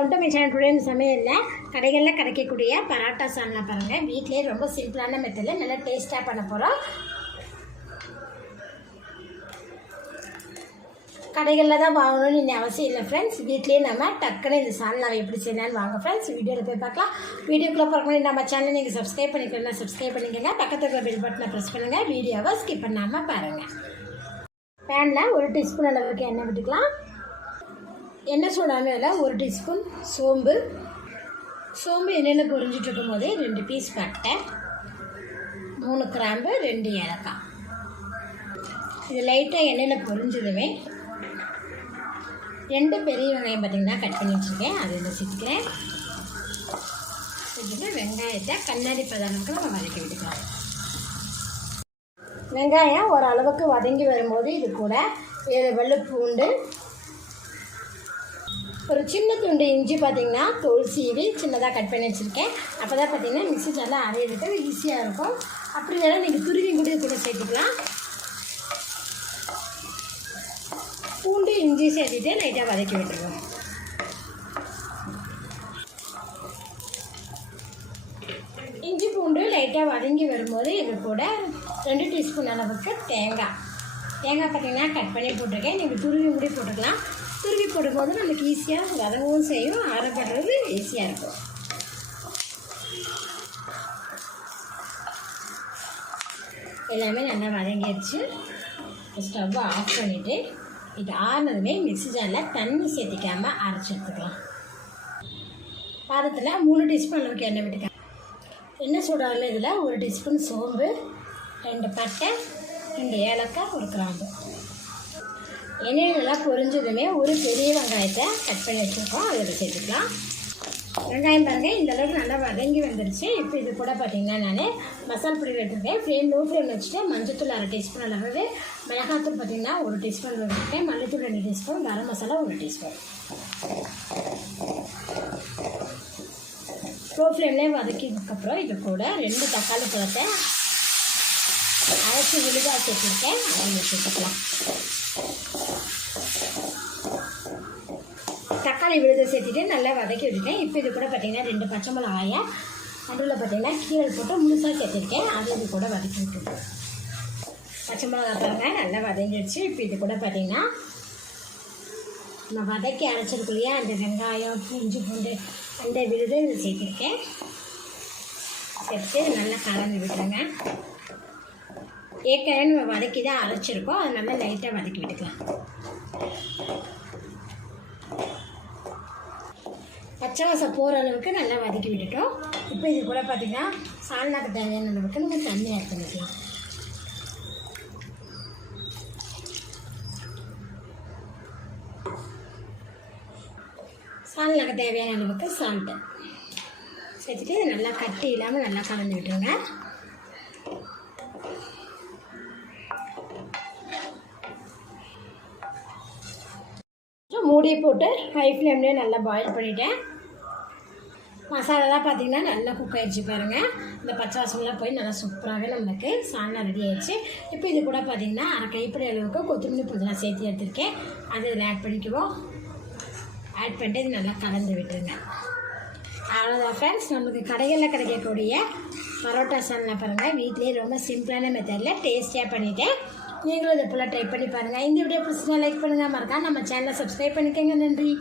Welcome to my today சமையலில் கடைகளில் கிடைக்கக்கூடிய பரோட்டா சால்னா பாருங்கள் வீட்டிலே ரொம்ப சிம்பிளான மெத்தடில் நல்லா டேஸ்ட்டாக பண்ண போகிறோம் கடைகளில் தான் வாங்கணும்னு இன்னும் அவசியம் இல்லை ஃப்ரெண்ட்ஸ் வீட்லேயே நம்ம டக்குன்னு இந்த சால்னாவை எப்படி செய்யலாம்னு வாங்க ஃப்ரெண்ட்ஸ் வீடியோவில் போய் பார்க்கலாம். வீடியோக்குள்ளே பார்க்கணும் நம்ம சேனல் நீங்கள் சப்ஸ்கிரைப் பண்ணிக்கலாம் சப்ஸ்கிரைப் பண்ணிக்கோங்க. பக்கத்தில் இருக்கிற பெல் பட்டனை ப்ரெஸ் பண்ணுங்கள் வீடியோவை ஸ்கிப் பண்ணாமல் பாருங்கள் பேனில் ஒரு டீஸ்பூன் அளவுக்கு எண்ணெய் விட்டுக்கலாம். எண்ணெய் சூடான அதில் ஒரு டீஸ்பூன் சோம்பு. சோம்பு எண்ணெயில் பொரிஞ்சிட்டு இருக்கும் போதே ரெண்டு பீஸ் பட்டை மூணு கிராம்பு ரெண்டு ஏலக்காய். இது லைட்டாக எண்ணெயில் பொரிஞ்சதுமே ரெண்டு பெரிய வெங்காயம் பார்த்திங்கன்னா கட் பண்ணி வச்சுருக்கேன். அதை இதில் சேர்த்துக்கிறேன் வெங்காயத்தை கண்ணாடி பதானத்துக்கு நம்ம வதக்கி விட்டுக்கலாம். வெங்காயம் ஓரளவுக்கு வதங்கி வரும்போது இது கூட ஏழு வெள்ளை பூண்டு ஒரு சின்ன துண்டு இஞ்சி பார்த்தீங்கன்னா தோல் சீவி சின்னதாக கட் பண்ணி வச்சுருக்கேன். அப்போ தான் பார்த்தீங்கன்னா மிக்ஸி ஜாரில் அரையிறது ஈஸியாக இருக்கும். அப்படி இல்லைனா நீங்கள் துருவி கூட கூட சேர்த்துக்கலாம். பூண்டு இஞ்சி சேர்த்துட்டு லைட்டாக வதக்கி விட்டுருவோம். இஞ்சி பூண்டு லைட்டாக வதங்கி வரும்போது இது கூட ரெண்டு டீஸ்பூன் அளவுக்கு தேங்காய். தேங்காய் பார்த்தீங்கன்னா கட் பண்ணி போட்டிருக்கேன். நீங்கள் துருவி கூட போட்டுக்கலாம். துருவி போடும்போது நம்மளுக்கு ஈஸியாக வதவும் செய்யும் அரைப்படுறது ஈஸியாக இருக்கும். எல்லாமே நல்லா வதங்கிடுச்சு ஸ்டவ்வை ஆஃப் பண்ணிவிட்டு இது ஆறுனதுமே மிக்சி ஜாரில் தண்ணி சேர்த்திக்காமல் அரைச்சி எடுத்துக்கலாம். பாதத்தில் மூணு டீஸ்பூன் அளவுக்கு எண்ணெய் விட்டுக்கலாம். எண்ணெய் சூடாகல இதில் ஒரு டீஸ்பூன் சோம்பு ரெண்டு பட்டை ரெண்டு ஏலக்காய் ஒரு கிராம்பு. எண்ணெய் நல்லா பொரிஞ்சதுமே ஒரு பெரிய வெங்காயத்தை கட் பண்ணி வச்சுருக்கோம். அதில் சேர்த்துக்கலாம். வெங்காயம் பாருங்கள் இந்த அளவுக்கு நல்லா வதங்கி வந்துருச்சு. இப்போ இது கூட பார்த்தீங்கன்னா நான் மசால் பொடி எடுத்துருக்கேன். ஃப்ளேம் லோ ஃப்ளேம் வச்சுட்டு மஞ்சத்தூள் அரை டீஸ்பூன் அளவு மிளகாத்தூள் பார்த்திங்கன்னா ஒரு டீஸ்பூன் வச்சுருக்கேன் மல்லித்தூள் ரெண்டு டீஸ்பூன் கரம் மசாலா ஒரு டீஸ்பூன் லோ ஃப்ளேம்லேயே வதக்கினதுக்கப்புறம் இது கூட ரெண்டு தக்காளி பழத்தை அரைச்சி விழுதாக வச்சுருக்கேன். அதை சேர்த்துக்கலாம் தக்காளி விழுதை சேர்த்துட்டு நல்லா வதக்கி விட்டுட்டேன். இப்போ இது கூட பார்த்தீங்கன்னா ரெண்டு பச்சை மிளகாயை நடுவில் பார்த்தீங்கன்னா கீரல் போட்டு முழுசாக சேர்த்துருக்கேன். அது இது கூட வதக்கி விட்டுருக்கேன் பச்சை மிளகா பாருங்க நல்லா வதங்கிடுச்சு. இப்போ இது கூட பார்த்தீங்கன்னா நம்ம வதக்கி அரைச்சிருக்குள்ளேயே அந்த வெங்காயம் இஞ்சி பூண்டு அந்த விழுது இது சேர்த்துருக்கேன். சேர்த்து நல்லா கலந்து விட்டுருங்க. ஏற்கனவே நம்ம வதக்கி தான் அரைச்சிருக்கோம். அது நல்லா லைட்டாக வதக்கி விட்டுக்கலாம். பச்சை வாசம் போகிற அளவுக்கு நல்லா வதக்கி விட்டுட்டோம். இப்போ இது கூட பார்த்திங்கன்னா சால்னாக்கு தேவையான அளவுக்கு நம்ம தண்ணி ஆட் பண்ணிக்கலாம். சால்னாக்கு தேவையான அளவுக்கு சால்ட்டு சேர்த்துட்டு நல்லா கட்டி இல்லாமல் நல்லா கலந்து விட்டுருங்க. மூடி போட்டு ஹை ஃப்ளேம்லேயே நல்லா பாயில் பண்ணிட்டேன். மசாலாலாம் பார்த்தீங்கன்னா நல்லா குக் ஆகிடுச்சு பாருங்கள் இந்த பச்சை வாசம்லாம் போய் நல்லா சூப்பராகவே நம்மளுக்கு சால்னா ரெடி ஆயிடுச்சு. இப்போ இது கூட பார்த்தீங்கன்னா அரை கைப்பிடி அளவுக்கு கொத்தமல்லி புதினா சேர்த்து எடுத்திருக்கேன். அது இதில் ஆட் பண்ணிக்குவோம். ஆட் பண்ணிட்டு இது நல்லா கலந்து விட்டுருங்க. அவ்வளோதான் ஃப்ரெண்ட்ஸ் நமக்கு கடைகளில் கிடைக்கக்கூடிய பரோட்டா சால்னா பாருங்கள் வீட்லேயே ரொம்ப சிம்பிளான மெத்தடில் டேஸ்டியாக பண்ணிவிட்டேன் நீங்களும் இதை போல் ட்ரை பண்ணி பாருங்கள் இந்த வீடியோ பிடிச்சினா லைக் பண்ணுங்கள் மறக்காம நம்ம சேனலை சப்ஸ்கிரைப் பண்ணிக்கோங்க. நன்றி.